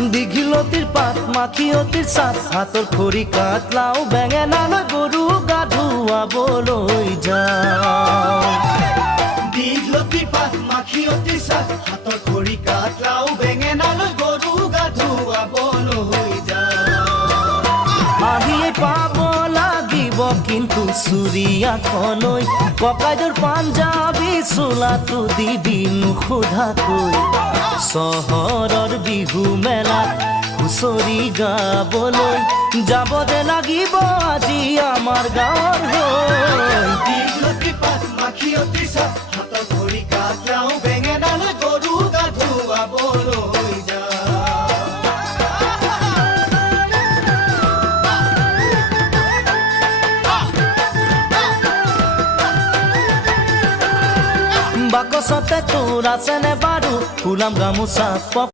দীঘিলতিৰ পাত মাখিয়তিৰ চাট হাতৰ খৰি কাঠ লাও বেঙেনালৈ গৰু গা ধুৱাবলৈ যাওঁ দীঘলতিৰ পাত মাখিয়তিৰ চাট হাতৰ খৰি কাঠ লাও বেঙেনালৈ গৰু গা ধুৱাবলৈ যাওঁ আহিয়ে পাব লাগিব কিন্তু চুৰিয়াখনৈ ককাইদেউৰ পাঞ্জাবী চোলাটো দিবি নোসোধাকৈ চহৰৰ বিহু মেলাত হুঁচৰি গাবলৈ যাব দে লাগিব আজি আমাৰ গাঁৱৰ হৈ দীঘলতিৰ পাত মাখিয়তিৰ চাট হাতৰ খৰি কাঠ লাও বেঙেনালৈ গৰু গা ধুৱাবলৈ যাওঁ বাকচতে তোৰ আছেনে বাৰু ফুলাম গামোচা